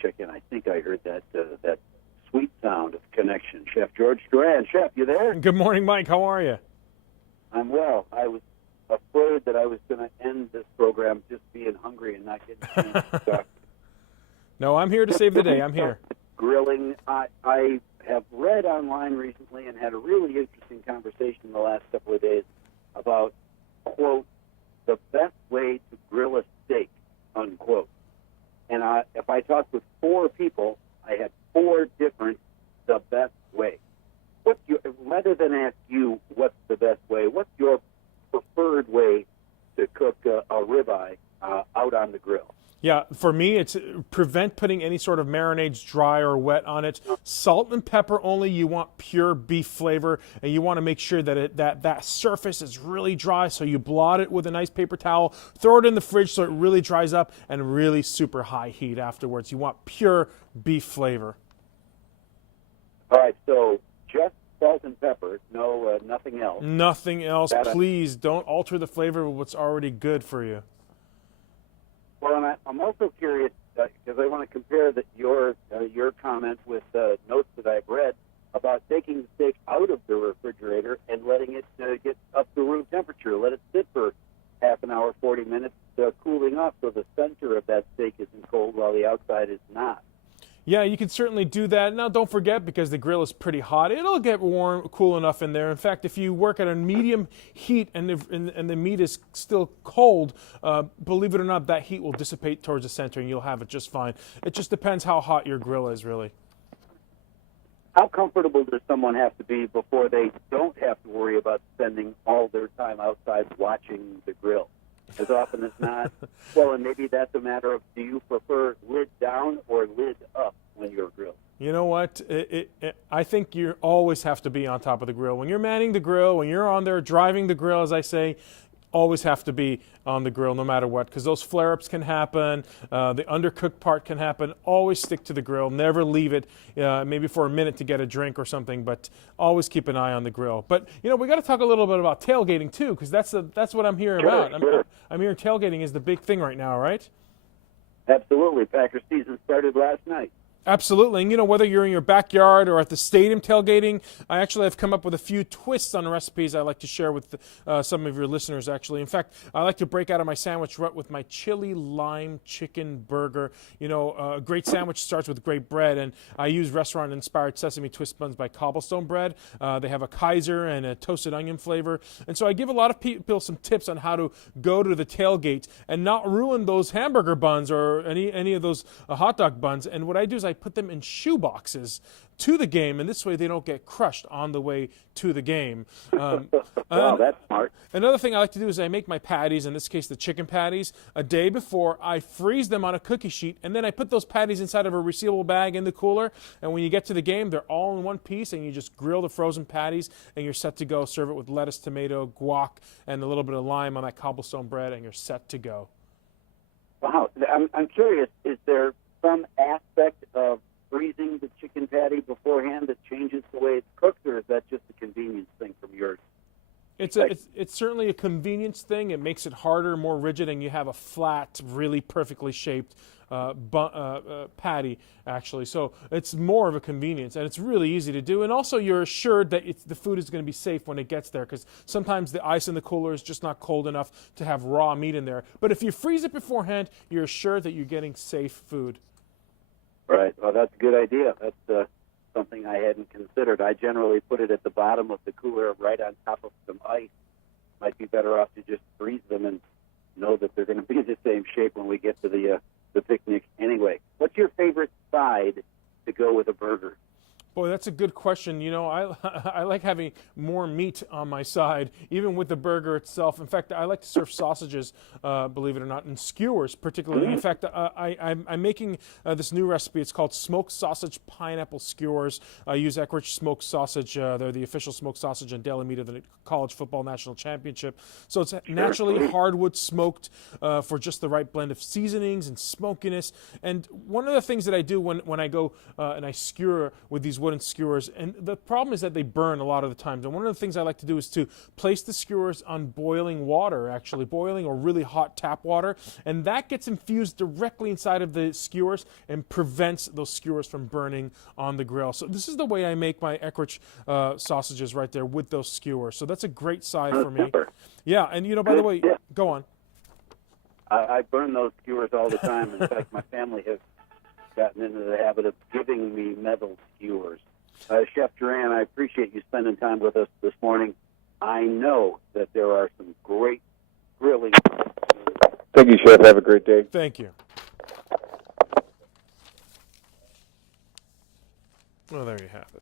check in. I think I heard that that sweet sound of connection. Chef George Duran. Chef, you there? Good morning, Mike. How are you? I'm well. I was afraid that I was going to end this program just being hungry and not getting a chance to talk. No, I'm here to save the day. I'm here. Grilling. I have read online recently and had a really interesting conversation in the last couple of days about, quote, the best way to grill a steak, unquote. And if I talked with 4 people, I had 4 different the best way. Rather than ask you what's the best way, what's your preferred way to cook a ribeye out on the grill? Yeah, for me, it's prevent putting any sort of marinades dry or wet on it. Salt and pepper only. You want pure beef flavor, and you want to make sure that that surface is really dry, so you blot it with a nice paper towel, throw it in the fridge so it really dries up, and really super high heat afterwards. You want pure beef flavor. All right, so just salt and pepper, no, nothing else. Nothing else. Please don't alter the flavor of what's already good for you. Well, I'm also curious because I want to compare your comment with notes that I've read about taking the steak out of the refrigerator and letting it get up to room temperature. Let it sit for half an hour, 40 minutes, cooling off so the center of that steak isn't cold while the outside is not. Yeah, you can certainly do that. Now, don't forget, because the grill is pretty hot, it'll get warm, cool enough in there. In fact, if you work at a medium heat and the meat is still cold, believe it or not, that heat will dissipate towards the center and you'll have it just fine. It just depends how hot your grill is, really. How comfortable does someone have to be before they don't have to worry about spending all their time outside watching the grill? As often as not. Well, and maybe that's a matter of, do you prefer lid down or lid up when you're grilling? You know what? I think you always have to be on top of the grill. When you're manning the grill, when you're on there driving the grill, as I say, always have to be on the grill no matter what, because those flare-ups can happen, the undercooked part can happen. Always stick to the grill. Never leave it maybe for a minute to get a drink or something, but always keep an eye on the grill. But, you know, we got to talk a little bit about tailgating too, because that's what I'm hearing about. Sure. I'm hearing tailgating is the big thing right now, right? Absolutely. Packers season started last night. Absolutely. And, you know, whether you're in your backyard or at the stadium tailgating, I actually have come up with a few twists on recipes I like to share with some of your listeners, actually. In fact, I like to break out of my sandwich rut with my chili lime chicken burger. You know, a great sandwich starts with great bread, and I use restaurant-inspired sesame twist buns by Cobblestone Bread. They have a Kaiser and a toasted onion flavor. And so I give a lot of people some tips on how to go to the tailgate and not ruin those hamburger buns or any of those hot dog buns. And what I do is I put them in shoe boxes to the game, and this way they don't get crushed on the way to the game. Wow, that's smart. Another thing I like to do is I make my patties, in this case the chicken patties, a day before. I freeze them on a cookie sheet, and then I put those patties inside of a resealable bag in the cooler, and when you get to the game, they're all in one piece, and you just grill the frozen patties, and you're set to go. Serve it with lettuce, tomato, guac, and a little bit of lime on that Cobblestone bread, and you're set to go. Wow. I'm curious, is there some aspect of freezing the chicken patty beforehand that changes the way it's cooked, or is that just a convenience thing from yours? It's certainly a convenience thing. It makes it harder, more rigid, and you have a flat, really perfectly shaped patty, actually. So it's more of a convenience, and it's really easy to do. And also, you're assured that the food is going to be safe when it gets there, because sometimes the ice in the cooler is just not cold enough to have raw meat in there. But if you freeze it beforehand, you're assured that you're getting safe food. Right. Well, that's a good idea. That's something I hadn't considered. I generally put it at the bottom of the cooler right on top of some ice. Might be better off to just freeze them and know that they're going to be the same shape when we get to the picnic anyway. What's your favorite side to go with a burger? Boy, that's a good question. You know, I like having more meat on my side, even with the burger itself. In fact, I like to serve sausages, believe it or not, and skewers particularly. In fact, I'm making this new recipe. It's called smoked sausage pineapple skewers. I use Eckrich smoked sausage. They're the official smoked sausage and deli meat of the college football national championship. So it's naturally hardwood smoked for just the right blend of seasonings and smokiness. And one of the things that I do when I go and I skewer with these wood wooden skewers, and the problem is that they burn a lot of the times. And one of the things I like to do is to place the skewers on boiling water, actually boiling or really hot tap water, and that gets infused directly inside of the skewers and prevents those skewers from burning on the grill. So this is the way I make my Eckrich sausages right there with those skewers. So that's a great side for me. Yeah, and by the way, go on. I burn those skewers all the time. In fact, my family has gotten into the habit of giving me metal skewers. Chef Duran, I appreciate you spending time with us this morning. I know that there are some great grilling. Thank you, Chef. Have a great day. Thank you. Well, there you have it.